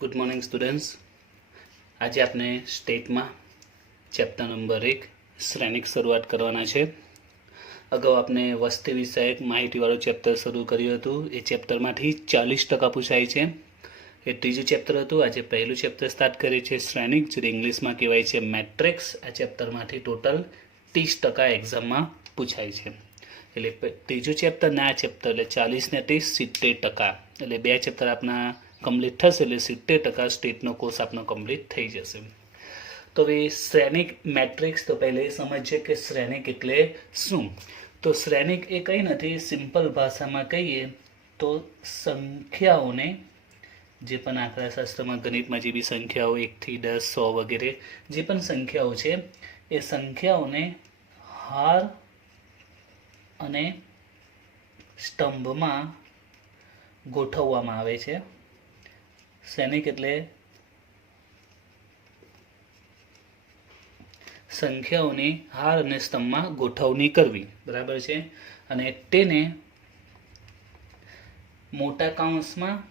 Good morning students. આજે આપણે સ્ટેટમાં ચેપ્ટર નંબર 1 શ્રેણિક શરૂઆત કરવાના છે. અગાઉ આપણે વસ્તી વિષયક માહિતીવાળું ચેપ્ટર શરૂ કર્યું હતું. એ ચેપ્ટરમાંથી 40% પૂછાય છે. એ ત્રીજું ચેપ્ટર હતું. આજે પહેલું ચેપ્ટર સ્ટાર્ટ કરીએ છીએ શ્રેણિક, જે ઇંગ્લિશમાં કહેવાય છે મેટ્રિક્સ. આ ચેપ્ટરમાંથી ટોટલ 30% એક્ઝામમાં પૂછાય છે. એટલે ત્રીજું ચેપ્ટર ને આ ચેપ્ટર એટલે 40 ને 30 70%. એટલે બે ચેપ્ટર આપણા કમ્પ્લીટ થશે એટલે 70% સ્ટેટનો કોર્સ આપનો કમ્પ્લીટ થઈ જશે. તો હવે શ્રેણિક મેટ્રિક્સ તો પહેલે સમજીએ કે શ્રેણિક એટલે શું. તો શ્રેણિક એ કંઈ નથી, સિમ્પલ ભાષામાં કહીએ તો સંખ્યાઓને, જે પણ આંકડાશાસ્ત્રમાં ગણિતમાં જે બી સંખ્યાઓ 1 થી 10 100 વગેરે જે પણ સંખ્યાઓ છે એ સંખ્યાઓને હાર અને સ્તંભમાં ગોઠવવામાં આવે છે. શ્રેણિક એટલે સંખ્યાઓની હાર અને સ્તંભમાં ગોઠવણી કરવી, બરાબર છે. અને તેને મોટા કૌંસમાં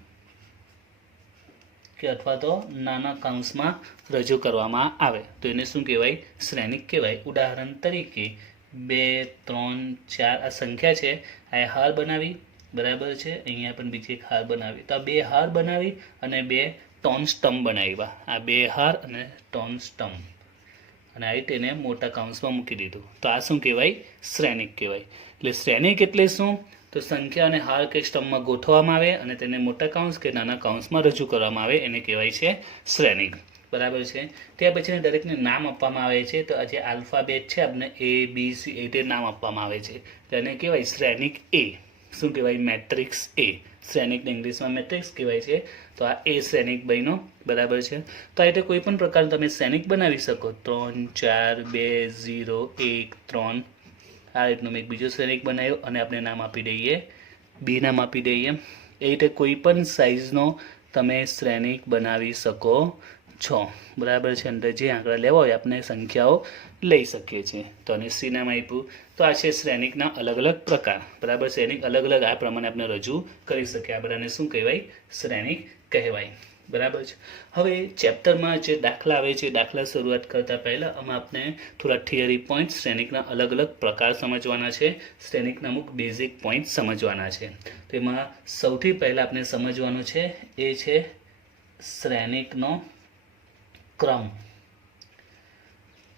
કે અથવા તો નાના કૌંસમાં રજૂ કરવામાં આવે તો એને શું કહેવાય? શ્રેણિક કહેવાય. ઉદાહરણ તરીકે 2 3 4 આ સંખ્યા છે, આ હાર બનાવી, બરાબર છે. અહીંયા પણ બીજી એક હાર બનાવી, તો આ બે હાર બનાવી અને બે ટોન સ્તંભ બનાવ્યા. આ બે હાર અને ટોન સ્તંભ, અને આ તેને મોટા કૌંસમાં મૂકી દીધું. તો આ શું કહેવાય? શ્રેણિક કહેવાય. એટલે શ્રેણિક એટલે શું? તો સંખ્યા અને હાર કે સ્તંભમાં ગોઠવવામાં આવે અને તેને મોટા કૌંસ કે નાના કૌંસમાં રજૂ કરવામાં આવે, એને કહેવાય છે શ્રેણિક, બરાબર છે. ત્યાર પછી દરેકને નામ આપવામાં આવે છે. તો આ જે આલ્ફાબેટ છે આપણે ABC એ તે નામ આપવામાં આવે છે, તેને કહેવાય શ્રેણિક A. શું કહેવાય? Matrix A. શ્રેણિકને ઇંગ્લિશમાં મેટ્રિક્સ કહેવાય છે. તો આ A શ્રેણિક બન્યો, બરાબર છે. તો આ રીતે કોઈ પણ પ્રકારનું તમે શ્રેણિક બનાવી શકો. 3 4 2 0 1 3 આ રીતનું મેં એક બીજો શ્રેણિક બનાવ્યો અને આપણે નામ આપી દઈએ B નામ આપી દઈએ. એ રીતે કોઈ પણ સાઇઝનો તમે શ્રેણિક બનાવી શકો છો, બરાબર છે. અંદર જે આંકડા લેવા હોય આપણે સંખ્યાઓ લઈ શકીએ છીએ. તો અને C નામ આપ્યું. તો આ છે શ્રેણિકના અલગ અલગ પ્રકાર, બરાબર. શ્રેણિક અલગ અલગ આ પ્રમાણે આપણે રજૂ કરી શકીએ. આ બધાને શું કહેવાય? શ્રેણિક કહેવાય, બરાબર છે. હવે ચેપ્ટરમાં જે દાખલા આવે છે, દાખલા શરૂઆત કરતાં પહેલાં આમાં આપણે થોડા થિયરી પોઈન્ટ, શ્રેણિકના અલગ અલગ પ્રકાર સમજવાના છે. શ્રેણિકના અમુક બેઝિક પોઈન્ટ સમજવાના છે. તો એમાં સૌથી પહેલાં આપણે સમજવાનું છે એ છે શ્રેણિકનો ક્રમ,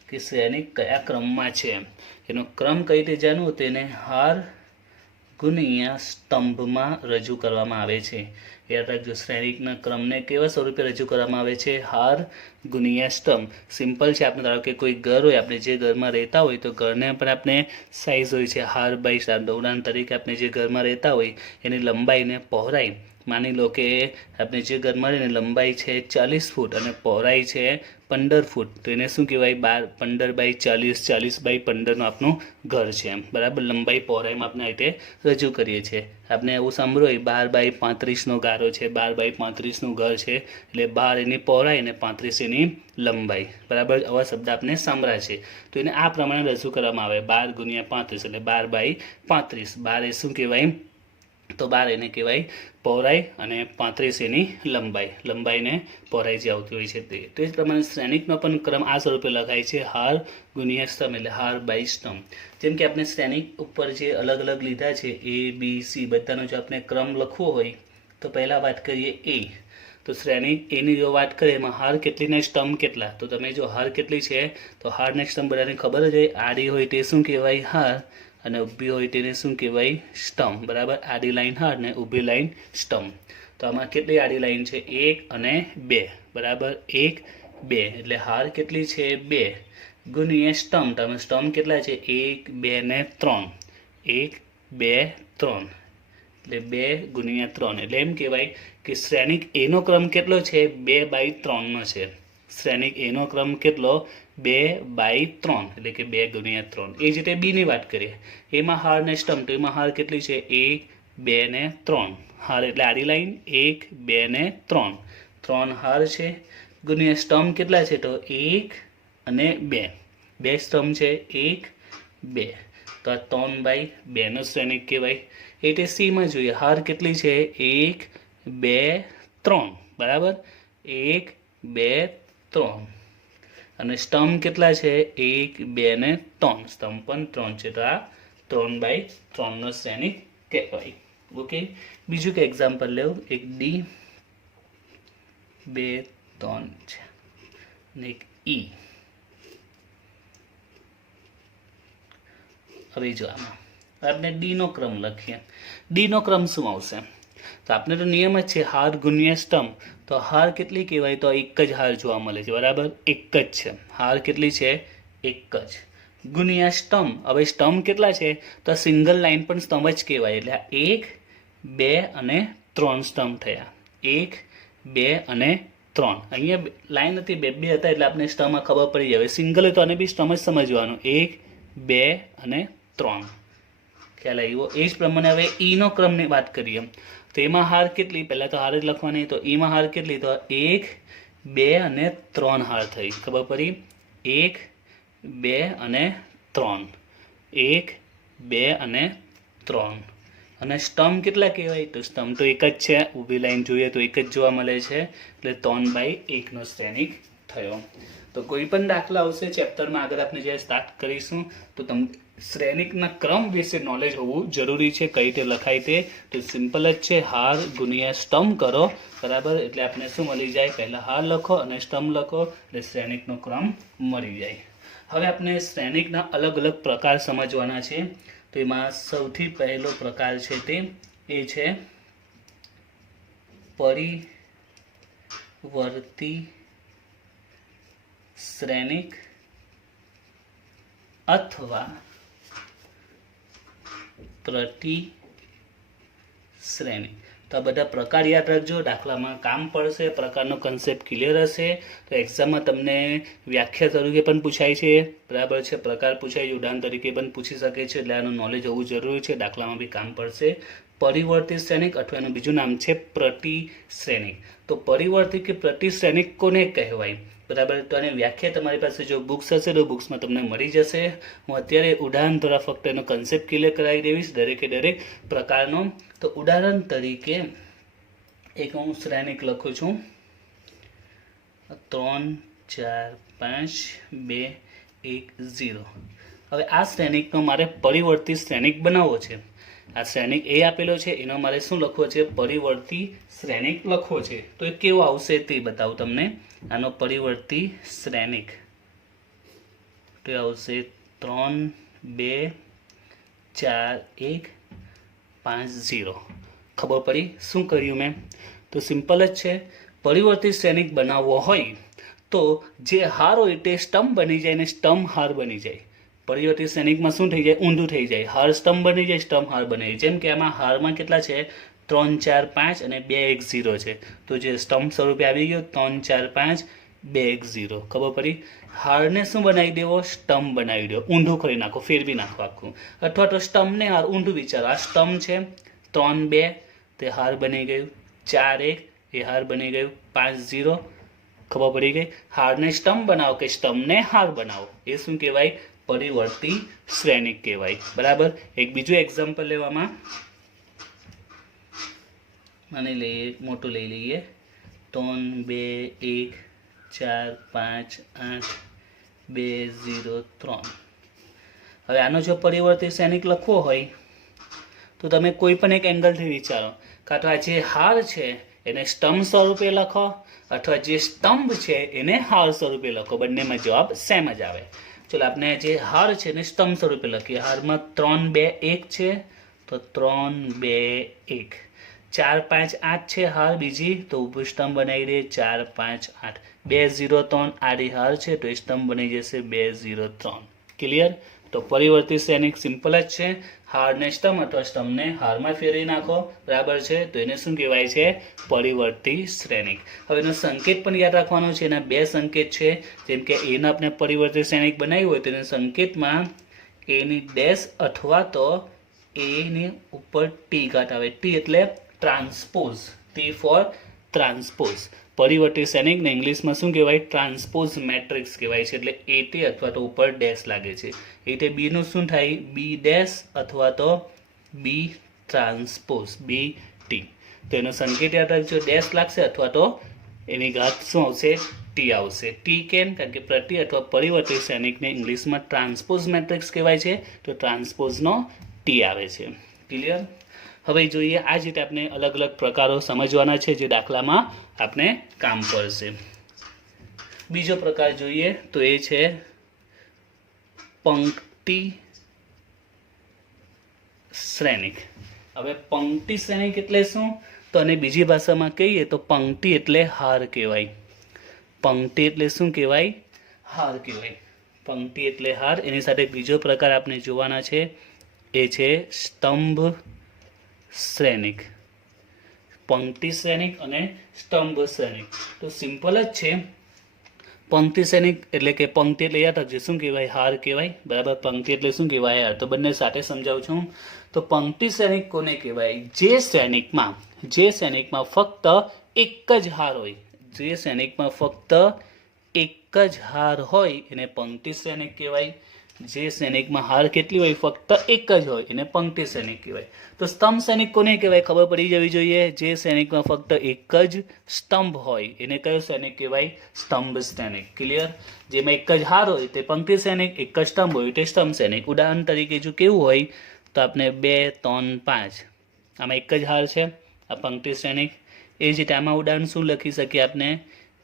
કે શ્રેણિક કયા ક્રમમાં છે. એનો ક્રમ કઈ રીતે જાણવું? તો એને હાર ગુણ્યા સ્તંભમાં રજૂ કરવામાં આવે છે. યાદ રાખજો, શ્રેણિકના ક્રમને કેવા સ્વરૂપે રજૂ કરવામાં આવે છે? હાર ગુણ્યા સ્તંભ. સિમ્પલ છે. આપણે ધારો કે કોઈ ઘર હોય, આપણે જે ઘરમાં રહેતા હોય તો ઘરને પણ આપણે સાઇઝ હોય છે હાર બાય સ્તંભ. ઉદાહરણ તરીકે આપણે જે ઘરમાં રહેતા હોય એની લંબાઈને પહોળાઈ, માની લો કે આપણે જે ઘરમાં રહીને લંબાઈ છે 40 ફૂટ અને પહોળાઈ છે 15 ફૂટ, તો એને શું કહેવાય? 15 બાય 40 40 બાય 15નું આપણું ઘર છે, બરાબર. લંબાઈ પહોળાઈમાં આપણે આ રીતે રજૂ કરીએ છીએ. આપણે એવું સાંભળ્યું 12 બાય 35નો ગારો છે, 12 બાય 35નું ઘર છે. એટલે 12 એની પહોળાઈ અને 35 એની લંબાઈ, બરાબર. આવા શબ્દ આપણે સાંભળ્યા છે. તો એને આ પ્રમાણે રજૂ કરવામાં આવે. 12 ગુણ્યા 35 એટલે 12 બાય 35. 12 એ શું કહેવાય? તો 12 એને કહેવાય પહોળાઈ અને 35 એની લંબાઈ, લંબાઈને પહોળાઈ જે આવતી હોય છે તે. તો એ પ્રમાણે શ્રેણિકનો પણ ક્રમ આ સ્વરૂપે લખાય છે હાર ગુણ્યા સ્તંભ, એટલે હાર બાય સ્તંભ. જેમ કે આપણે શ્રેણિક ઉપર જે અલગ અલગ લીધા છે ABC, બધાનો જો આપણે ક્રમ લખવો હોય તો પહેલાં વાત કરીએ A. તો શ્રેણિક એની જો વાત કરીએ એમાં હાર કેટલી ને સ્તંભ કેટલા. તો તમે જો હાર કેટલી છે તો હાર ને સ્તંભ બધાને ખબર જ હોય. આડી હોય તે શું કહેવાય? હાર, અને ઊભી હોય તેને શું કહેવાય? સ્તંભ, બરાબર. આડી લાઈન હાર ને ઊભી લાઈન સ્તંભ. તો આમાં કેટલી આડી લાઈન છે? 1 અને 2, બરાબર. 1 2 એટલે હાર કેટલી છે? 2 ગુણ્યા સ્તંભ. તમે સ્તંભ કેટલા છે? 1 2 ને 3. 1 2 3 એટલે 2 ગુણ્યા 3. એટલે એમ કહેવાય કે શ્રેણિક એનો ક્રમ કેટલો છે? 2 બાય 3નો છે. શ્રેણિક એનો ક્રમ કેટલો? 2 બાય 3 એટલે કે 2 ગુણ્યા 3. એ જ રીતે બીની વાત કરીએ, એમાં હાર ને સ્તંભ. તો એમાં હાર કેટલી છે? 1 2 ને 3. હાર એટલે આડી લાઈન 1 2 ને 3. 3 હાર છે ગુણ્યા સ્તંભ કેટલા છે? તો 1 અને 2. 2 સ્તંભ છે 1 2. તો આ 3 બાય 2નો શ્રેણિક કહેવાય. એ રીતે Cમાં જોઈએ, હાર કેટલી છે? 1 2 3, બરાબર. 1 2 3 અને સ્તંભ કેટલા છે 1 2 ને 3 સ્તંભ પણ 3 છે તો આ 3/3 નો શ્રેણિક કહેવાય. ઓકે, બીજું કે એક્ઝામ્પલ લેવું, એક ડી 2 3 છે અને એક ઈ. હવે જો આમાં આપણે ડી નો ક્રમ લખીએ. ડી નો ક્રમ શું આવશે? તો આપણે તો નિયમ જ છે હાર ગુણ્યા સ્તંભ. તો હાર કેટલી કહેવાય? તો એક જ હાર જોવા મળે છે, બરાબર, એક જ છે. હાર કેટલી છે? એક જ. ગુણ્યા સ્તંભ. હવે સ્તંભ કેટલા છે? તો સિંગલ લાઈન પણ સ્તંભ જ કહેવાય. એટલે 1 2 અને 3 સ્તંભ થયા. 1 2 અને 3. અહીંયા લાઈન હતી, બે બે હતા એટલે આપણે સ્તંભમાં ખબર પડી જાય. સિંગલ હોય તો આને બી સ્તંભ જ સમજવાનું. 1 2 અને 3. ખ્યાલ આવ્યો? એ જ પ્રમાણે હવે ઈનો ક્રમની વાત કરીએ તો એમાં હાર કેટલી? પહેલાં તો હાર જ લખવાની. તો ઈમાં હાર કેટલી? તો 1 2 અને 3 હાર થઈ. ખબર પડી? 1 2 અને 3. 1 2 અને 3. અને સ્તંભ કેટલા કહેવાય? તો સ્તંભ તો એક જ છે. ઊભી લાઈન જોઈએ તો એક જ જોવા મળે છે. એટલે 3/1 નો શ્રેણિક થયો. તો કોઈ પણ દાખલા આવશે ચેપ્ટરમાં આગળ આપણે જ્યારે સ્ટાર્ટ કરીશું તો તમને શ્રેણિકના ક્રમ વિશે નોલેજ હોવું જરૂરી છે. કઈ રીતે લખાય તે તો સિમ્પલ જ છે. હાર ગુણ્યા સ્તંભ કરો, બરાબર, એટલે આપણે શું મળી જાય? પહેલાં હાર લખો અને સ્તંભ લખો એટલે શ્રેણિકનો ક્રમ મળી જાય. હવે આપણે શ્રેણિકના અલગ અલગ પ્રકાર સમજવાના છે. તો એમાં સૌથી પહેલો પ્રકાર છે તે એ છે પરિવર્તી શ્રેણિક અથવા પ્રતિશ્રેણિક. તો આ બધા પ્રકાર યાદ રાખજો, દાખલામાં કામ પડશે. પ્રકારનો કન્સેપ્ટ ક્લિયર હશે તો એક્ઝામમાં તમને વ્યાખ્યા તરીકે પણ પૂછાય છે, બરાબર છે, પ્રકાર પૂછાય, ઉદાહરણ તરીકે પણ પૂછી શકે છે. એટલે આનું નોલેજ હોવું જરૂરી છે, દાખલામાં બી કામ પડશે. પરિવર્તિત શ્રેણિક અથવા એનું બીજું નામ છે પ્રતિશ્રેણિક. તો પરિવર્તિત કે પ્રતિશ્રેણિક કોને કહેવાય? બરાબર, તો આની વ્યાખ્યા તમારી પાસે જો બુક્સ હશે તો બુક્સમાં તમને મળી જશે. હું અત્યારે ઉદાહરણ દ્વારા ફક્ત એનો કન્સેપ્ટ ક્લિયર કરાવી દઈશ દરેકે દરેક પ્રકારનો. તો ઉદાહરણ તરીકે એક હું શ્રેણિક લખું છું 3 4 5 2 1 0. હવે આ શ્રેણિકનો મારે પરિવર્તિત શ્રેણિક બનાવવો છે. આ શ્રેણિક એ આપેલો છે, એનો મારે શું લખવો છે? પરિવર્તી શ્રેણિક લખવો છે. તો એ કેવો આવશે તે બતાવું તમને. આનો પરિવર્તી શ્રેણિક તો આવશે 3 2 4 1 5 0. ખબર પડી શું કર્યું મેં? તો સિમ્પલ જ છે. પરિવર્તિત શ્રેણિક બનાવવો હોય તો જે હાર હોય તે સ્તંભ બની જાય અને સ્તંભ હાર બની જાય. પરિવર્તિત શ્રેણિકમાં શું થઈ જાય? ઊંધું થઈ જાય. હાર સ્તંભ બની જાય, સ્તંભ હાર બની જાય. જેમ કે આમાં હારમાં કેટલા છે? 3 4 5 અને 2 1 0 છે. તો જે સ્તંભ સ્વરૂપે આવી ગયો 3 4 5 2 1 0. ખબર પડી? હારને શું બનાવી દેવો? સ્તંભ બનાવી દો. ઊંધું કરી નાખો, ફેરવી નાખો આખું. અથવા તો સ્તંભને હાર ઊંધું વિચારો. આ સ્તંભ છે, 3 2 તે હાર બની ગયું, 4 1 એ હાર બની ગયું, 5 0. ખબર પડી ગઈ? હારને સ્તંભ બનાવો કે સ્તંભને હાર બનાવો એ શું કહેવાય? પરિવર્તી શ્રેણિક કહેવાય. બરાબર. એક બીજું એક્ઝામ્પલ લેવામાં માની લઈએ, મોટું લઈ લઈએ 3 2 1 4 5 8 2 0 3. હવે આનો જો પરિવર્તિત શ્રેણિક લખવો હોય તો તમે કોઈ પણ એક એંગલથી વિચારો. કાં તો આ જે હાર છે એને સ્તંભ સ્વરૂપે લખો અથવા જે સ્તંભ છે એને હાર સ્વરૂપે લખો. બંનેમાં જવાબ સેમ જ આવે. ચલો આપણે જે હાર છે એને સ્તંભ સ્વરૂપે લખીએ. હારમાં 3 2 1 છે તો 3 2 1. 4 5 8 છે હાર બીજી તો ઊભું સ્તંભ બનાવી દે 4 5 8. 2 0 3 આડી હાર છે તો સ્તંભ બની જશે 2 0 3. ક્લિયર? તો પરિવર્તિત શ્રેણિક સિમ્પલ જ છે. હારને સ્તંભ અથવા સ્તંભને હારમાં ફેરવી નાખો, બરાબર છે, તો એને શું કહેવાય છે? પરિવર્તિત શ્રેણિક. હવે એનો સંકેત પણ યાદ રાખવાનો છે. એના બે સંકેત છે. જેમ કે એનો આપણે પરિવર્તિત શ્રેણિક બનાવ્યું હોય તો એના સંકેતમાં એની ડેશ અથવા તો એની ઉપર ટી ઘાત આવે. ટી એટલે ટ્રાન્સપોઝ. T four transpose. પરિવર્તિત શ્રેણિકને ઇંગ્લિશમાં શું કહેવાય? ટ્રાન્સપોઝ મેટ્રિક્સ કહેવાય છે. એટલે એટી અથવા તો ઉપર ડેશ લાગે છે. એટલે બીનું શું થાય? બી ડેશ અથવા તો બી ટ્રાન્સપોઝ બી ટી. તો એનો સંકેત યાદ રાખજો, ડેશ લાગશે અથવા તો એની ઘાત શું આવશે? ટી આવશે. ટી કેમ? કારણ કે પ્રતિ અથવા પરિવર્તિત સૈનિકને ઇંગ્લિશમાં ટ્રાન્સપોઝ મેટ્રિક્સ કહેવાય છે, તો ટ્રાન્સપોઝનો ટી આવે છે. ક્લિયર? હવે જોઈએ આ જ રીતે આપણે અલગ અલગ પ્રકારો સમજવાના છે જે દાખલામાં આપણે કામ કરશે. બીજો પ્રકાર જોઈએ તો એ છે પંક્તિ શ્રેણિક. હવે પંક્તિ શ્રેણિક એટલે શું? તો અને બીજી ભાષામાં કહીએ તો પંક્તિ એટલે હાર કહેવાય. પંક્તિ એટલે શું કહેવાય? હાર કહેવાય. પંક્તિ એટલે હાર. એની સાથે બીજો પ્રકાર આપણે જોવાના છે એ છે સ્તંભ શ્રેણિક. પંક્તિ શ્રેણિક અને સ્તંભ શ્રેણિક તો સિમ્પલ જ છે. પંક્તિ શ્રેણિક એટલે કે પંક્તિ એટલે યાદ રાખજો શું કહેવાય? હાર કહેવાય. બરાબર? પંક્તિ એટલે શું કહેવાય? હાર. તો બંને સાથે સમજાવું છું. તો પંક્તિ શ્રેણિક કોને કહેવાય? જે શ્રેણિકમાં ફક્ત એક જ હાર હોય. જે શ્રેણિકમાં ફક્ત એક જ હાર હોય એને પંક્તિ શ્રેણિક કહેવાય. જે શ્રેણિકમાં હાર કેટલી હોય? ફક્ત એક જ હોય એને પંક્તિ શ્રેણિક કહેવાય. તો સ્તંભ શ્રેણિક કોને કહેવાય? ખબર પડી જવી જોઈએ. જે શ્રેણિકમાં ફક્ત એક જ સ્તંભ હોય એને કયો શ્રેણિક કહેવાય? સ્તંભ શ્રેણિક. ક્લિયર? જેમાં એક જ હાર હોય તે પંક્તિ શ્રેણિક, એક જ સ્તંભ હોય તે સ્તંભ શ્રેણિક. ઉદાહરણ તરીકે જો કેવું હોય તો આપણે 2, 3, 5 આમાં એક જ હાર છે, આ પંક્તિ શ્રેણિક. એ જ રીતે આમાં ઉદાહરણ શું લખી શકીએ આપણે?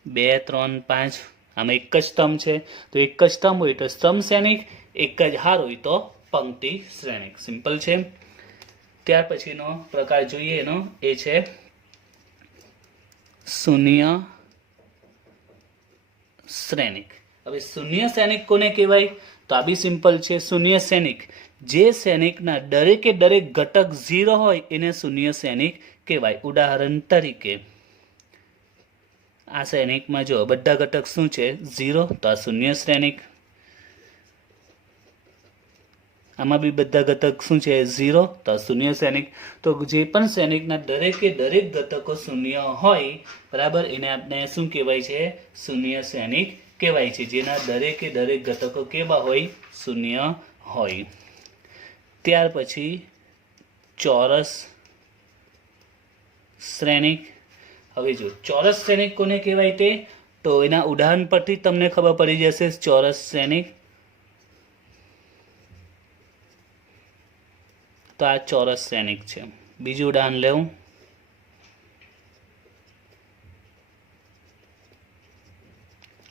2, 3, 5 આમાં એક જ સ્તંભ છે, તો એક જ સ્તંભ હોય તો સ્તંભ શ્રેણિક, એક જ હાર હોય તો પંક્તિ શ્રેણિક. સિમ્પલ છે. ત્યાર પછીનો પ્રકાર જોઈએ એનો એ છે શૂન્ય શ્રેણિક. હવે શૂન્ય શ્રેણિક કોને કહેવાય? તો આ બી સિમ્પલ છે. શૂન્ય શ્રેણિક જે શ્રેણિકના દરેકે દરેક ઘટક 0 હોય એને શૂન્ય શ્રેણિક કહેવાય. ઉદાહરણ તરીકે આ શ્રેણિકમાં જો બધા ઘટક શું છે? 0, તો આ શૂન્ય શ્રેણિક. આમાં બી બધા ઘટક શું છે? 0, તો આ શૂન્ય શ્રેણિક. તો જે પણ શ્રેણિકના દરેકે દરેક ઘટકો શૂન્ય હોય, બરાબર, એને આપણે શું કહેવાય છે? શૂન્ય શ્રેણિક કહેવાય છે. જેના દરેકે દરેક ઘટકો કેવા હોય? શૂન્ય હોય. ત્યાર પછી ચોરસ શ્રેણિક. હવે જો ચોરસ શ્રેણિક કોને કહેવાય તે? તો એના ઉદાહરણ પરથી તમને ખબર પડી જશે. ચોરસ શ્રેણિક તો આ ચોરસ શ્રેણિક છે. બીજું ઉદાહરણ લેવું.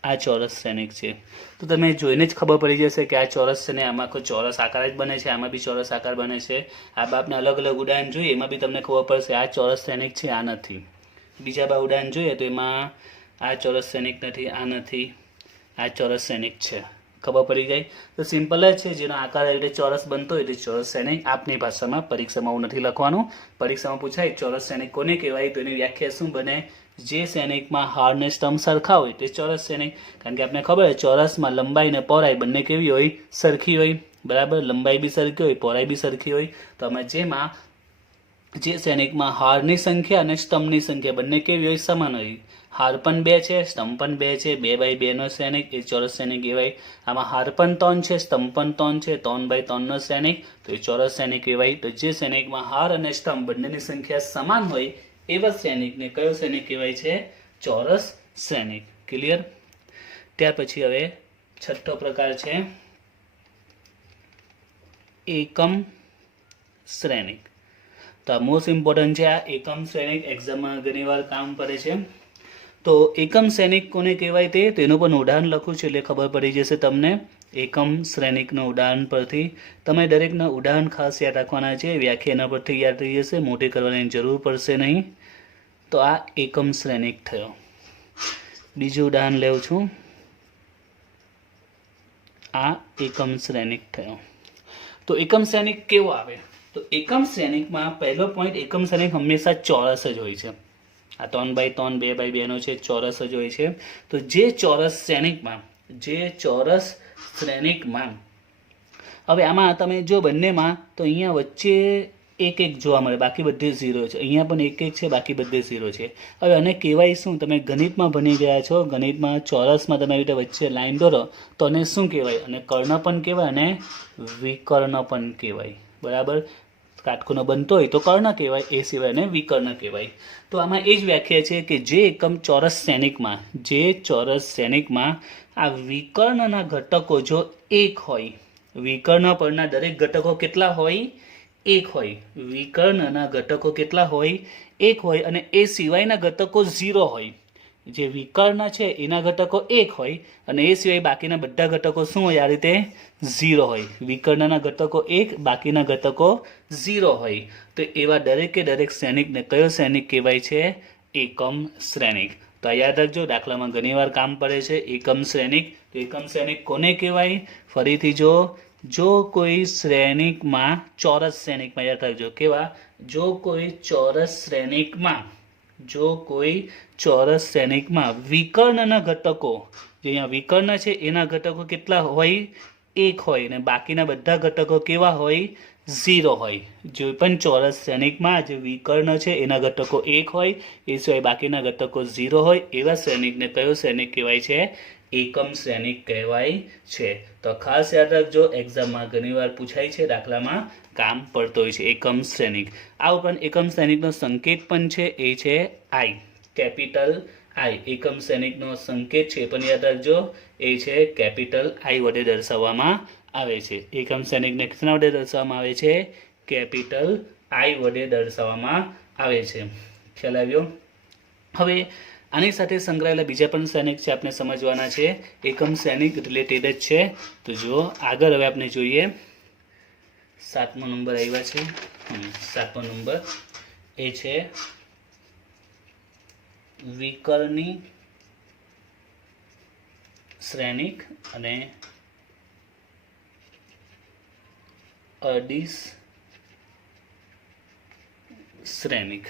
આ ચોરસ શ્રેણિક છે. તો તમે જોઈને જ ખબર પડી જશે કે આ ચોરસ છે ને આમાં કોઈ ચોરસ આકાર જ બને છે, આમાં બી ચોરસ આકાર બને છે. આ બાપને અલગ અલગ ઉદાહરણ જોઈએ એમાં બી તમને ખબર પડશે આ ચોરસ શ્રેણિક છે, આ નથી. બીજા બા ઉદાહરણ જોઈએ તો એમાં આ ચોરસ શ્રેણિક નથી, આ નથી, આ ચોરસ શ્રેણિક છે. ખબર પડી ગઈ? તો સિમ્પલ જ છે. જેનો આકાર એટલે ચોરસ બનતો હોય તે ચોરસ શ્રેણિક. આપની ભાષામાં પરીક્ષામાં હું નથી લખવાનું. પરીક્ષામાં પૂછાય ચોરસ શ્રેણિક કોને કહેવાય તો એની વ્યાખ્યા શું બને? જે શ્રેણિકમાં હાર ને સ્તંભ સરખા હોય તે ચોરસ શ્રેણિક. કારણ કે આપણે ખબર હોય ચોરસમાં લંબાઈ ને પહોળાઈ બંને કેવી હોય? સરખી હોય. બરાબર? લંબાઈ બી સરખી હોય, પહોળાઈ બી સરખી હોય. તો અમે જેમાં જે શ્રેણિકમાં હારની સંખ્યા અને સ્તંભની સંખ્યા બંને કેવી હોય? સમાન હોય. હાર પણ 2 છે, સ્તંભ પણ 2 છે, 2x2 નો શ્રેણિક એ ચોરસ શ્રેણિક કહેવાય. આમાં હાર પણ 3 છે, સ્તંભ પણ 3 છે, 3x3 નો શ્રેણિક તો એ ચોરસ શ્રેણિક કહેવાય. તો જે શ્રેણિકમાં હાર અને સ્તંભ બંનેની સંખ્યા સમાન હોય એવા શ્રેણિકને કયો શ્રેણિક કહેવાય છે? ચોરસ શ્રેણિક. ક્લિયર? ત્યાર પછી હવે છઠ્ઠો પ્રકાર છે એકમ શ્રેણિક. તો આ મોસ્ટ ઇમ્પોર્ટન્ટ છે. આ એકમ શ્રેણિક એક્ઝામમાં ઘણીવાર કામ પડે છે. તો એકમ શ્રેણિક કોને કહેવાય તે? તો એનું પણ ઉદાહરણ લખું છું એટલે ખબર પડી જશે તમને. એકમ શ્રેણિકનું ઉદાહરણ પરથી તમે દરેકના ઉદાહરણ ખાસ યાદ રાખવાના છે. વ્યાખ્યા એના પરથી યાદ રહી જશે, મોટી કરવાની જરૂર પડશે નહીં. તો આ એકમ શ્રેણિક થયો. બીજું ઉદાહરણ લેવું છું. આ એકમ શ્રેણિક થયો. તો એકમ શ્રેણિક કેવો આવે? તો એકમ શ્રેણિકમાં પહેલો પોઈન્ટ, એકમ શ્રેણિક હંમેશા ચોરસ જ હોય છે. આ 3x3 2x2 નો છે, ચોરસ જ હોય છે. તો જે ચોરસ શ્રેણિકમાં હવે આમાં તમે જો બંનેમાં તો અહીંયા વચ્ચે 1 જોવા મળે, બાકી બધે 0 છે. અહીંયા પણ 1 છે, બાકી બધે 0 છે. હવે આને કહેવાય શું? તમે ગણિતમાં ભણી ગયા છો. ગણિતમાં ચોરસમાં તમે આવી રીતે વચ્ચે લાઈન દોરો તો આને શું કહેવાય? અને કર્ણ પણ કહેવાય અને વિકર્ણ પણ કહેવાય. બરાબર? કાટખૂણો બનતો હોય તો કર્ણ કહેવાય, એ સિવાય એને વિકર્ણ કહેવાય. તો આમાં એ જ વ્યાખ્યા છે કે જે એકમ ચોરસ શ્રેણિકમાં આ વિકર્ણના ઘટકો જો એક હોય, વિકર્ણ પરના દરેક ઘટકો કેટલા હોય? એક હોય. વિકર્ણના ઘટકો કેટલા હોય? એક હોય. અને એ સિવાયના ઘટકો 0 હોય. જે વિકર્ણ છે એના ઘટકો એક હોય અને એ સિવાય બાકીના બધા ઘટકો શું હોય? આ રીતે 0 હોય. વિકર્ણના ઘટકો એક, બાકીના ઘટકો 0 હોય. તો એવા દરેકે દરેક શ્રેણિકને કયો શ્રેણિક કહેવાય છે? એકમ શ્રેણિક. તો આ યાદ રાખજો, દાખલામાં ઘણીવાર કામ પડે છે એકમ શ્રેણિક. તો એકમ શ્રેણિક કોને કહેવાય? ફરીથી જો કોઈ શ્રેણિકમાં, ચોરસ શ્રેણિકમાં યાદ રાખજો, કેવા? જો કોઈ ચોરસ શ્રેણિકમાં વિકર્ણના ઘટકો, જે અહીંયા વિકર્ણ છે એના ઘટકો કેટલા હોય? એક હોય. અને બાકીના બધા ઘટકો કેવા હોય? 0 હોય. જો પણ ચોરસ શ્રેણિકમાં જે વિકર્ણ છે એના ઘટકો એક હોય, એ સિવાય બાકીના ઘટકો 0 હોય, એવા શ્રેણિકને કયો શ્રેણિક કહેવાય છે? એકમ શ્રેણિક કહેવાય છે. તો ખાસ યાદ રાખજો, એક્ઝામમાં ઘણીવાર પૂછાય છે, દાખલામાં કામ પડતો હોય છે એકમ શ્રેણિક. આ ઉપરાંત એકમ શ્રેણિકનો સંકેત પણ છે, એ છે આઈ, કેપિટલ આઈ. એકમ શ્રેણિકનો સંકેત છે પણ યાદ રાખજો, એ છે કેપિટલ આઈ વડે દર્શાવવામાં આવે છે. એકમ શ્રેણિકને કેટલા વડે દર્શાવવામાં આવે છે? કેપિટલ આઈ વડે દર્શાવવામાં આવે છે. ખ્યાલ આવ્યો? હવે આની સાથે સંકળાયેલા બીજા પણ શ્રેણિક છે, આપણે સમજવાના છે. એકમ શ્રેણિક રિલેટેડ જ છે. તો જો આગળ હવે આપણે જોઈએ, 7મો નંબર આવ્યા છે. 7મો નંબર એ છે વિકર્ણી શ્રેણિક અને અડીશ શ્રેણિક.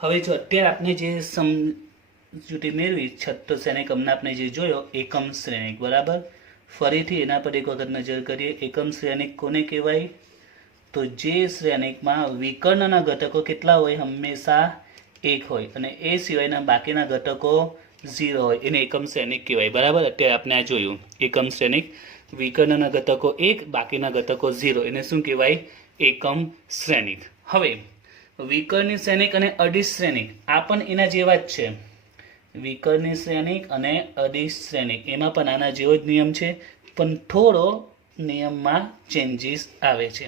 હવે જો અત્યારે આપણે જે સમજૂતી મેળવી, છઠ્ઠો શ્રેણિક હમણાં આપણે જે જોયો એકમ શ્રેણિક, બરાબર. ફરીથી એના પર એક વખત નજર કરીએ. એકમ શ્રેણિક કોને કહેવાય? તો જે શ્રેણિકમાં વિકર્ણના ઘટકો કેટલા હોય? હંમેશા એક હોય અને એ સિવાયના બાકીના ઘટકો 0 હોય, એને એકમ શ્રેણિક કહેવાય, બરાબર. અત્યારે આપણે આ જોયું એકમ શ્રેણિક, વિકર્ણના ઘટકો 1, બાકીના ઘટકો 0, એને શું કહેવાય? એકમ શ્રેણિક. હવે વિકર્ણી શ્રેણિક અને અડીશ શ્રેણિક, આ પણ એના જેવા જ છે. વિકર્ણી શ્રેણિક અને અડીશ શ્રેણિક, એમાં પણ આના જેવો જ નિયમ છે, પણ થોડો નિયમમાં ચેન્જીસ આવે છે.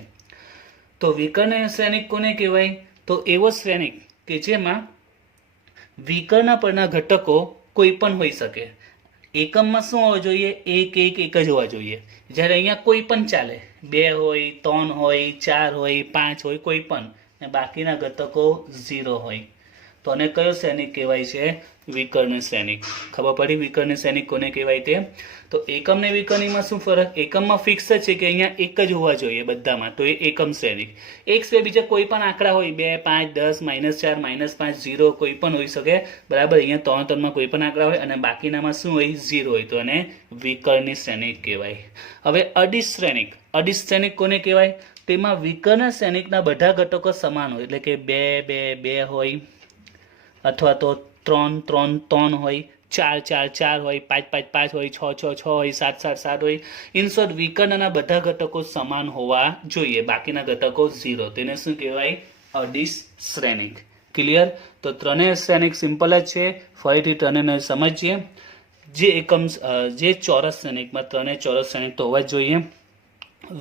તો વિકર્ણ શ્રેણિક કોને કહેવાય? તો એવો શ્રેણિક કે જેમાં વિકર્ણ પરના ઘટકો કોઈ પણ હોઈ શકે. એકમમાં શું હોવો જોઈએ? એક જ હોવા જોઈએ. જ્યારે અહીંયા કોઈ પણ ચાલે, 2 હોય, 3 હોય, 4 હોય, 5 હોય, કોઈ પણ, ને બાકીના ઘટકો 0 હોય. તો આને કયો શ્રેણિક કહેવાય છે? વિકર્ણ શ્રેણિક. ખબર પડી વિકર્ણ શ્રેણિક કોને કહેવાય તે? તો એકમ ને વિકર્ણીમાં શું ફરક? એકમમાં ફિક્સ જ છે કે અહીંયા એક જ હોવા જોઈએ બધામાં, તો એ એકમ શ્રેણિક. એક સિવાય બીજા કોઈ પણ આંકડા હોય, 2, 5, 10, -4, -5, 0, કોઈ પણ હોઈ શકે, બરાબર. અહીંયા 3 3માં કોઈ પણ આંકડા હોય અને બાકીનામાં શું હોય? 0 હોય, તો એને વિકર્ણી શ્રેણિક કહેવાય. હવે અડીશ શ્રેણિક. અડીશ શ્રેણિક કોને કહેવાય? તેમાં વિકર્ણ શ્રેણિકના બધા ઘટકો સમાન હોય, એટલે કે 2 2 2 હોય, અથવા તો 3 3 3 હોય, 4 4 4 હોય, 5 5 5 હોય, 6 6 6 હોય, 7 7 7 હોય. ઇન શોર્ટ, વિકર્ણના બધા ઘટકો સમાન હોવા જોઈએ, બાકીના ઘટકો 0. તેને શું કહેવાય? અડીશ શ્રેણિક. ક્લિયર? તો ત્રણેય શ્રેણિક સિમ્પલ જ છે. ફરીથી ત્રણેયને સમજીએ. જે ચોરસ શ્રેણિકમાં ત્રણેય ચોરસ શ્રેણિક તો હોવા જ જોઈએ.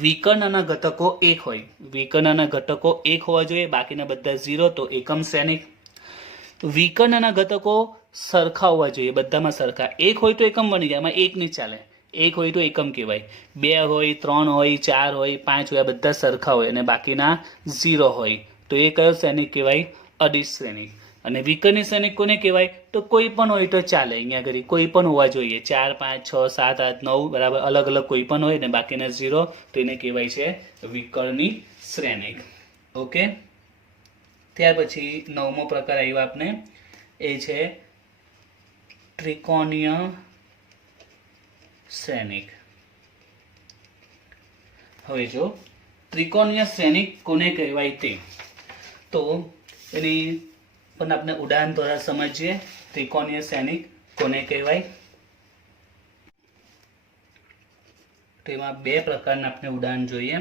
વિકર્ણના ઘટકો 1 હોય, વિકર્ણના ઘટકો 1 હોવા જોઈએ, બાકીના બધા 0, તો એકમ શ્રેણિક. વિકર્ણના ઘટકો સરખા હોવા જોઈએ, બધામાં સરખા. 1 હોય તો એકમ બની જાય, આમાં 1 નહીં ચાલે. 1 હોય તો એકમ કહેવાય. 2 હોય, 3 હોય, 4 હોય, 5 હોય, આ બધા સરખા હોય અને બાકીના 0 હોય, તો એ કયો શ્રેણિક કહેવાય? અડીશ શ્રેણિક. અને વિકર્ણી શ્રેણિક કોને કહેવાય? તો કોઈ પણ હોય તો ચાલે. અહીંયા આગળ કોઈ પણ હોવા જોઈએ, 4 5 6 7 8 9, બરાબર, અલગ અલગ કોઈ પણ હોય ને બાકીના 0, તો એને કહેવાય છે વિકર્ણી શ્રેણિક. ઓકે. ત્યાર પછી 9મો પ્રકાર આવ્યો આપણે, એ છે ત્રિકોણીય શ્રેણિક. હવે જો ત્રિકોણીય શ્રેણિક કોને કહેવાય તે, તો એની પણ આપણે ઉદાહરણ દ્વારા સમજીએ. ત્રિકોણીય શ્રેણિક કોને કહેવાય? તેમાં 2 પ્રકારના આપણે ઉદાહરણ જોઈએ.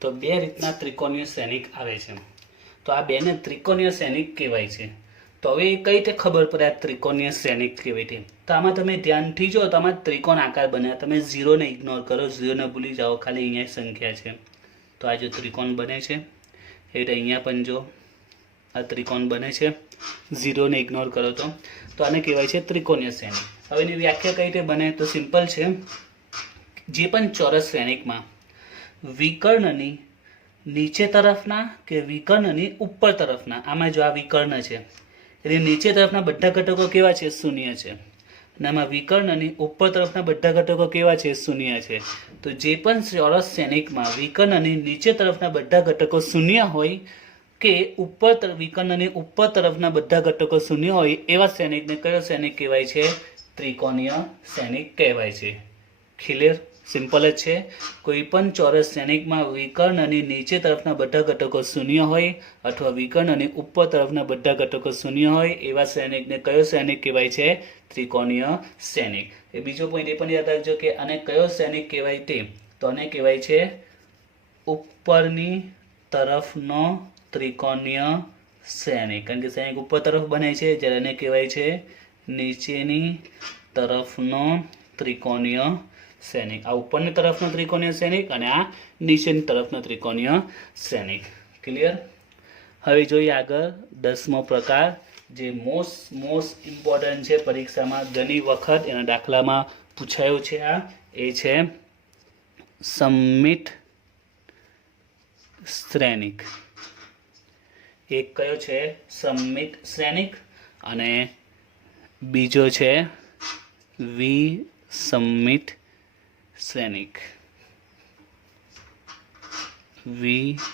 તો બે રીતના ત્રિકોણીય શ્રેણિક આવે છે. તો આ બેને ત્રિકોણીય શ્રેણિક કહેવાય છે. તો હવે કઈ રીતે ખબર પડે આ ત્રિકોણીય શ્રેણિક કેવી રીતે? તો આમાં તમે ધ્યાનથી જો, તો આમાં ત્રિકોણ આકાર બને. તમે ઝીરોને ઇગ્નોર કરો, ઝીરોને ભૂલી જાઓ, ખાલી અહીંયા સંખ્યા છે. તો આ જો ત્રિકોણ બને છે એ રીતે અહીંયા પણ જો આ ત્રિકોણ બને છે, ઝીરોને ઇગ્નોર કરો તો આને કહેવાય છે ત્રિકોણીય શ્રેણિક. હવે એની વ્યાખ્યા કઈ રીતે બને? તો સિમ્પલ છે. જે પણ ચોરસ શ્રેણિકમાં વિકર્ણની નીચે તરફના કે વિકર્ણની ઉપર તરફના, આમાં જો આ વિકર્ણ છે એની નીચે તરફના બધા ઘટકો કેવા છે? શૂન્ય છે. અને આમાં વિકર્ણની ઉપર તરફના બધા ઘટકો કેવા છે? શૂન્ય છે. તો જે પણ ચોરસ શ્રેણિકમાં વિકર્ણની નીચે તરફના બધા ઘટકો શૂન્ય હોય કે વિકર્ણની ઉપર તરફના બધા ઘટકો શૂન્ય હોય એવા શ્રેણિકને કયો શ્રેણિક કહેવાય છે? ત્રિકોણીય શ્રેણિક કહેવાય છે. ક્લિયર? સિમ્પલ જ છે. કોઈ પણ ચોરસ શ્રેણિકમાં વિકર્ણની નીચે તરફના બધા ઘટકો શૂન્ય હોય અથવા વિકર્ણની ઉપર તરફના બધા ઘટકો શૂન્ય હોય એવા શ્રેણિકને કયો શ્રેણિક કહેવાય છે? ત્રિકોણીય શ્રેણિક. એ બીજો પોઈન્ટ એ પણ યાદ રાખજો કે આને કયો શ્રેણિક કહેવાય તે, તો આને કહેવાય છે ઉપરની તરફનો ત્રિકોણીય શ્રેણિક. કારણ કે શ્રેણિક ઉપર તરફ બને છે, જ્યારે આને કહેવાય છે નીચેની તરફનો ત્રિકોણીય શ્રેણિક. આ ઉપરની તરફનો ત્રિકોણીય શ્રેણિક અને આ નીચેની તરફનો ત્રિકોણીય શ્રેણિક. ક્લિયર? હવે જોઈએ આગળ 10મો પ્રકાર, જે મોસ્ટ ઇમ્પોર્ટન્ટ છે, પરીક્ષામાં ઘણી વખત એના દાખલામાં પૂછાયો છે. આ એ છે સમમિત શ્રેણિક. એક કયો છે? સમમિત શ્રેણિક. અને બીજો છે વિસમિત શ્રેણિક. વિસમિત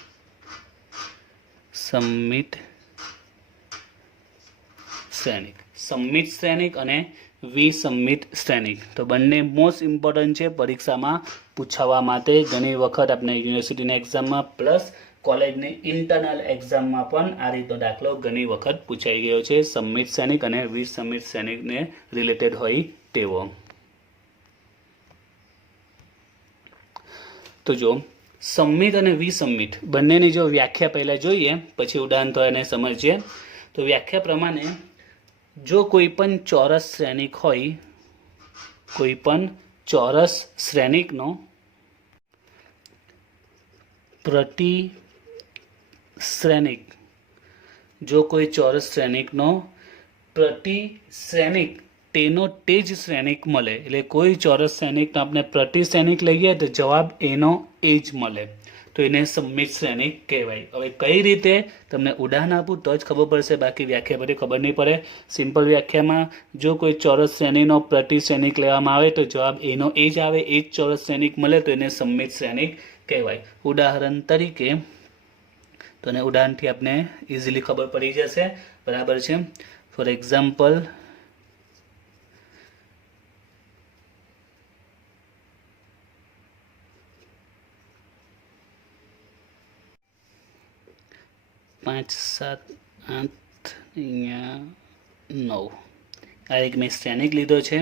શ્રેણિક. સમમિત શ્રેણિક અને વિસમિત શ્રેણિક તો બંને મોસ્ટ ઇમ્પોર્ટન્ટ છે, પરીક્ષામાં પૂછવા માટે ઘણી વખત આપણે યુનિવર્સિટીના એક્ઝામમાં પ્લસ કોલેજની ઇન્ટરનલ એક્ઝામમાં પણ આ રીતનો દાખલો ઘણી વખત પૂછાઈ ગયો છે. સમમિત શ્રેણિક અને વિસમિત શ્રેણિકને રિલેટેડ હોય તેવો. તો જો સમમિત અને વિસમિત બંનેની જો વ્યાખ્યા પહેલાં જોઈએ, પછી ઉદાહરણ તો એને સમજીએ. તો વ્યાખ્યા પ્રમાણે જો કોઈ પણ ચોરસ શ્રેણિક હોય, કોઈ પણ ચોરસ શ્રેણિકનો પ્રતિ શ્રેણિક, જો કોઈ ચોરસ શ્રેણિકનો પ્રતિ શ્રેણિક તેનો તે જ શ્રેણિક મળે, એટલે કોઈ ચોરસ શ્રેણિકનો આપણે પ્રતિ શ્રેણિક લઈએ તો જવાબ એનો એ જ મળે, તો એને સમમિત શ્રેણિક કહેવાય. હવે કઈ રીતે તમને ઉદાહરણ આપું તો જ ખબર પડશે, બાકી વ્યાખ્યા પછી ખબર નહીં પડે. સિમ્પલ વ્યાખ્યામાં જો કોઈ ચોરસ શ્રેણીનો પ્રતિ શ્રેણિક લેવામાં આવે તો જવાબ એનો એ જ આવે, એ જ ચોરસ શ્રેણિક મળે તો એને સમમિત શ્રેણિક કહેવાય. ઉદાહરણ તરીકે, તો એને ઉદાહરણથી આપણે ઇઝીલી ખબર પડી જશે. બરાબર છે? ફોર એક્ઝામ્પલ, પાંચ સાત આઠ અહીંયા 9. આ એક મેં શ્રેણિક લીધો છે.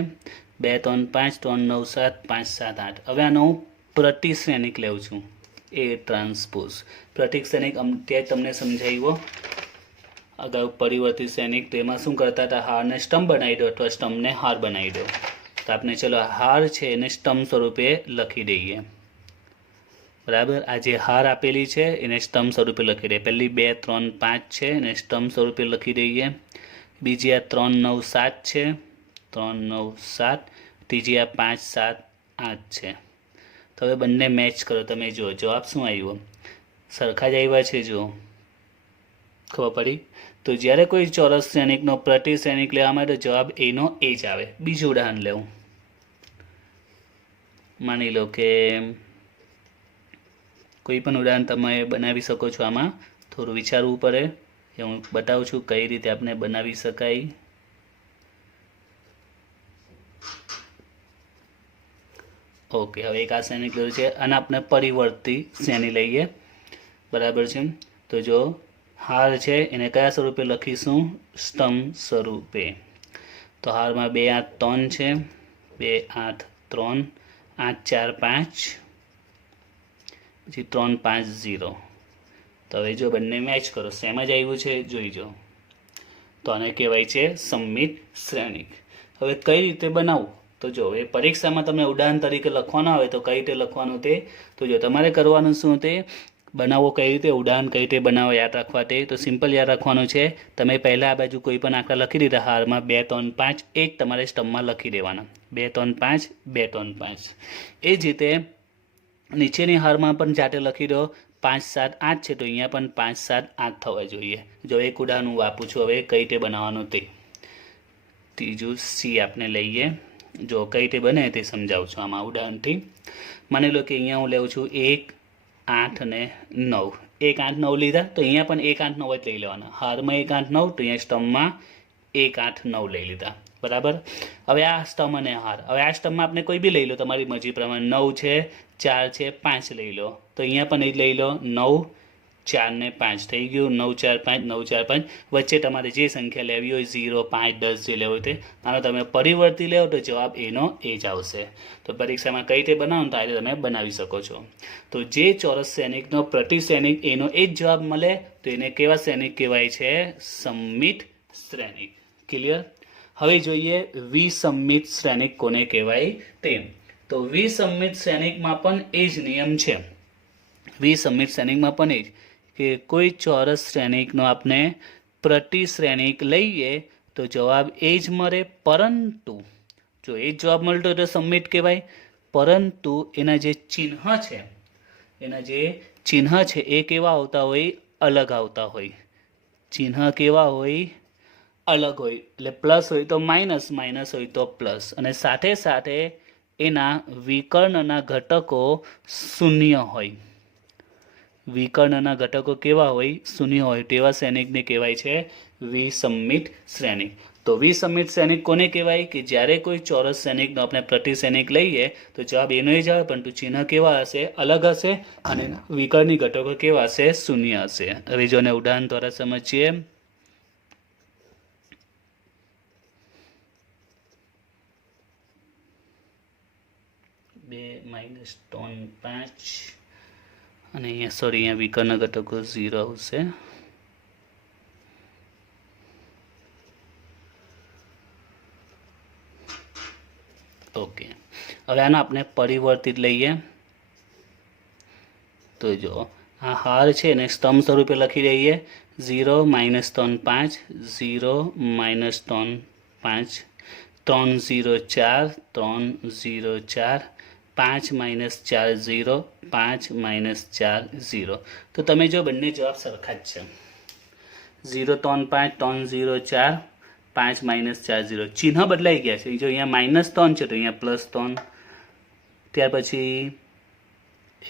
2 3 5 3 9 7 5 7 8. હવે આનો હું પ્રતિ શ્રેણિક લઉં છું, એ ટ્રાન્સપોઝ. પ્રતિ શ્રેણિક ત્યાં તમને સમજાવ્યો અગાઉ પરિવર્તિત શ્રેણિક. તો એમાં શું કરતા હતા? હારને સ્તંભ બનાવી દો અથવા સ્તંભને હાર બનાવી દો. તો આપણે ચલો હાર છે એને સ્તંભ સ્વરૂપે લખી દઈએ. બરાબર? આ જે હાર આપેલી છે એને સ્તંભ સ્વરૂપે લખી દઈએ. પહેલી 2 3 5 છે એને સ્તંભ સ્વરૂપે લખી દઈએ. બીજી આ 3 9 7 છે, 3 9 7. ત્રીજી આ 5 7 8 છે. તો હવે બંને મેચ કરો. તમે જુઓ જવાબ શું આવ્યો, સરખા જ આવ્યા છે. જુઓ, ખબર પડી? તો જ્યારે કોઈ ચોરસ શ્રેણિકનો પ્રતિ શ્રેણિક લેવામાં આવે તો જવાબ એનો એ જ આવે. બીજું ઉદાહરણ લેવું. માની લો કે કોઈ પણ ઉદાહરણ તમે બનાવી શકો છો. આમાં થોડું વિચારવું પડે, એ હું બતાવું છું કઈ રીતે આપણે બનાવી શકાય. ઓકે, હવે એક આ શ્રેણિક લીધું છે અને આપણે પરિવર્તી શ્રેણી લઈએ. બરાબર છે? તો જો હાર છે એને કયા સ્વરૂપે લખીશું? સ્તંભ સ્વરૂપે. તો હારમાં 2 8 3 છે, 2 8 3, 8 4 5, પછી 3 5 0. તો હવે જો બંને મેચ કરો સેમ જ આવ્યું છે જોઈજો, તો આને કહેવાય છે સમમિત શ્રેણિક. હવે કઈ રીતે બનાવવું તો જો એ પરીક્ષામાં તમને ઉદાહરણ તરીકે લખવાનું આવે તો કઈ રીતે લખવાનું તે તો જો તમારે કરવાનું શું તે બનાવો કઈ રીતે, ઉદાહરણ કઈ રીતે બનાવો યાદ રાખવા તે તો સિમ્પલ યાદ રાખવાનું છે. તમે પહેલાં આ બાજુ કોઈ પણ આંકડા લખી દીધા હારમાં 2 3 5 એ જ તમારે સ્ટમ્પમાં લખી દેવાના 2 3 5 2 3 5. એ જ રીતે નીચેની હારમાં પણ જાતે લખી દો 5 7 8 છે તો અહીંયા પણ 5 7 8 થવા જોઈએ. જો એક ઉદાહરણ હું આપું છું હવે કઈ રીતે બનાવવાનું તે. ત્રીજું સી આપણે લઈએ, જો કઈ રીતે બને તે સમજાવું છું આમાં ઉદાહરણથી. માની લો કે અહીંયા હું લઉં છું 1 8 અને 9. 1 8 9 લીધા તો અહીંયા પણ 1 8 9 જ લઈ લેવાના. હારમાં 1 8 9 તો અહીંયા સ્ટમ્પમાં 1 8 9 લઈ લીધા, બરાબર. હવે આ સ્ટમ્પ અને હાર, હવે આ સ્ટમ્પમાં આપણે કોઈ બી લઈ લો તમારી મરજી પ્રમાણે. 9 છે 4 છે 5 લઈ લો તો અહીંયા પણ એ જ લઈ લો 9 4 ને 5 થઈ ગયું. 9 4 5 9 4 5. વચ્ચે તમારે જે સંખ્યા લેવી હોય 0 5 10 જે લેવું હોય તે આનો તમે પરિવર્તી લેવો તો જવાબ એનો એ જ આવશે. તો પરીક્ષામાં કઈ રીતે બનાવો તો આ રીતે તમે બનાવી શકો છો. તો જે ચોરસ શ્રેણિકનો પ્રતિ શ્રેણિક એનો એ જ જવાબ મળે તો એને કેવા શ્રેણિક કહેવાય છે? સમમિત શ્રેણિક. ક્લિયર? હવે જોઈએ વિસમમિત શ્રેણિક કોને કહેવાય તેમ. તો વિસમમિત શ્રેણિકમાં પણ એ જ નિયમ છે. વિસમમિત શ્રેણિકમાં પણ એ જ કે કોઈ ચોરસ શ્રેણિકનો આપણે પ્રતિ શ્રેણિક લઈએ તો જવાબ એ જ મળે, પરંતુ જો એ જ જવાબ મળતો તો સમમિત કહેવાય, પરંતુ એના જે ચિહ્ન છે એ કેવા આવતા હોય? અલગ આવતા હોય. ચિહ્ન કેવા હોય? અલગ હોય. એટલે પ્લસ હોય તો માઇનસ, માઇનસ હોય તો પ્લસ, અને સાથે સાથે એના વિકર્ણના ઘટકો શૂન્ય હોય. વિકર્ણના ઘટકો કેવા હોય? શૂન્ય હોય. તેવા શ્રેણિકને કહેવાય છે વિસમમિત શ્રેણિક. તો વિસમમિત શ્રેણિક કોને કહેવાય? કે જ્યારે કોઈ ચોરસ શ્રેણિકનો આપણે પ્રતિ શ્રેણિક લઈએ તો જવાબ એનો જ આવે, પરંતુ ચિહ્ન કેવા હશે? અલગ હશે, અને વિકર્ણની ઘટકો કેવા હશે? શૂન્ય હશે. હવે જો ઉદાહરણ દ્વારા સમજીએ. -3 5 અને અહીંયા સોરી અહીંયા વિકર્ણના ઘટકો 0 આવશે. ઓકે, હવે આને આપણે પરિવર્તિત લઈએ. તો જો આ હાર છે ને સ્તંભ સ્વરૂપે લખી દઈએ 0 -3 5 0 -3 5 3 0 4 3 0 4 5 -4 0 5 -4 0. તો તમે જો બંને જવાબ સરખા જ છે. 0 3 5 3 0 4 5 -4 0. ચિહ્ન બદલાઈ ગયા છે. જો અહીંયા -3 છે તો અહીંયા +3. ત્યાર પછી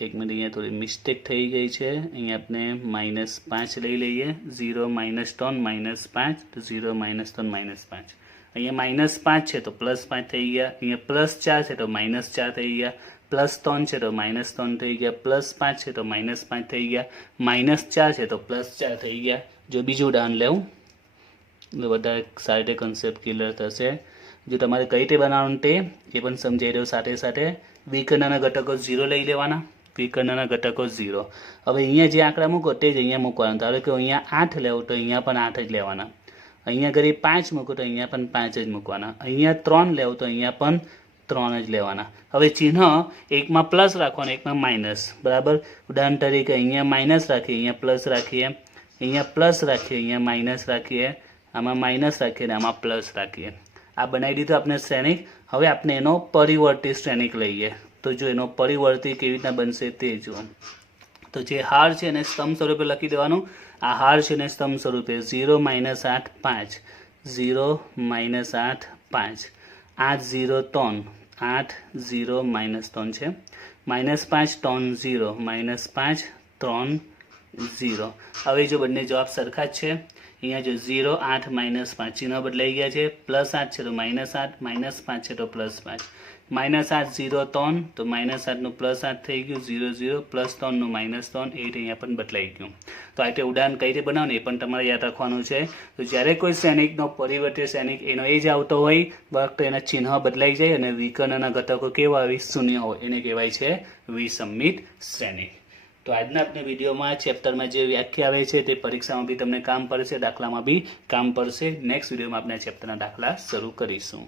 એક મિનિટ, અહીંયા થોડી મિસ્ટેક થઈ ગઈ છે. અહીંયા આપણે -5 લઈ લઈએ. 0 -3 -5 તો 0 -3 -5. અહીંયા -5 છે તો +5 થઈ ગયા. અહીંયા +4 છે તો -4 થઈ ગયા. +3 છે તો -3 થઈ ગયા. +5 છે તો -5 થઈ ગયા. -4 છે તો +4 થઈ ગયા. જો બીજું ઉદાહરણ લેવું એટલે વધારે સારી રીતે કન્સેપ્ટ ક્લિયર થશે. જો તમારે કઈ રીતે બનાવવાનું તે એ પણ સમજાઈ રહ્યું. સાથે સાથે વિકર્ણના ઘટકો 0 લઈ લેવાના. વિકર્ણના ઘટકો 0. હવે અહીંયા જે આંકડા મૂકો તે જ અહીંયા મૂકવાના. ધારો કે અહીંયા 8 લેવું તો અહીંયા પણ 8 જ લેવાના. અહીંયા ઘરે 5 મૂકો તો અહીંયા પણ 5 જ મૂકવાના. અહીંયા 3 લેવું તો અહીંયા પણ 3 જ લેવાના. હવે ચિહ્ન એકમાં પ્લસ રાખવાનું, એકમાં માઇનસ, બરાબર. ઉદાહરણ તરીકે અહીંયા માઇનસ રાખીએ, અહીંયા પ્લસ રાખીએ, અહીંયા પ્લસ રાખીએ, અહીંયા માઇનસ રાખીએ, આમાં માઇનસ રાખીએ અને આમાં પ્લસ રાખીએ. આ બનાવી દીધું આપણે શ્રેણિક. હવે આપણે એનો પરિવર્તિત શ્રેણિક લઈએ. તો જો એનો પરિવર્તી કેવી રીતના બનશે તે જુઓ. તો જે હાર છે એને સ્તંભ સ્વરૂપે લખી દેવાનું. આ હાર છે ને સ્તંભ સ્વરૂપે 0 -8 5 0 -8 5 8 0 3 8 0 -3 છે. -5 3 0 -5 3 0. હવે જો બંને જવાબ સરખા જ છે. અહીંયા જો 0 8 -5 ચિહ્ન બદલાઈ ગયા છે. +8 છે તો -8, -5 છે તો +5. -8 0 3 તો -8 નું +8 થઈ ગયું. 0 0 +3 નું -3 એ અહીંયા પણ બદલાઈ ગયું. તો આ રીતે ઉદાહરણ કઈ રીતે બનાવવાનું એ પણ તમારે યાદ રાખવાનું છે. તો જ્યારે કોઈ શ્રેણિકનો પરિવર્તિત શ્રેણિક એનો એ જ આવતો હોય ફક્ત એના ચિહ્ન બદલાઈ જાય અને વિકર્ણના ઘટકો કેવા હોય? શૂન્ય હોય, એને કહેવાય છે વિસમમિત શ્રેણિક. તો આજના આપણે વિડીયોમાં ચેપ્ટરમાં જે વ્યાખ્યા આવે છે તે પરીક્ષામાં બી તમને કામ પડશે, દાખલામાં બી કામ પડશે. નેક્સ્ટ વિડીયોમાં આપણે ચેપ્ટરના દાખલા શરૂ કરીશું.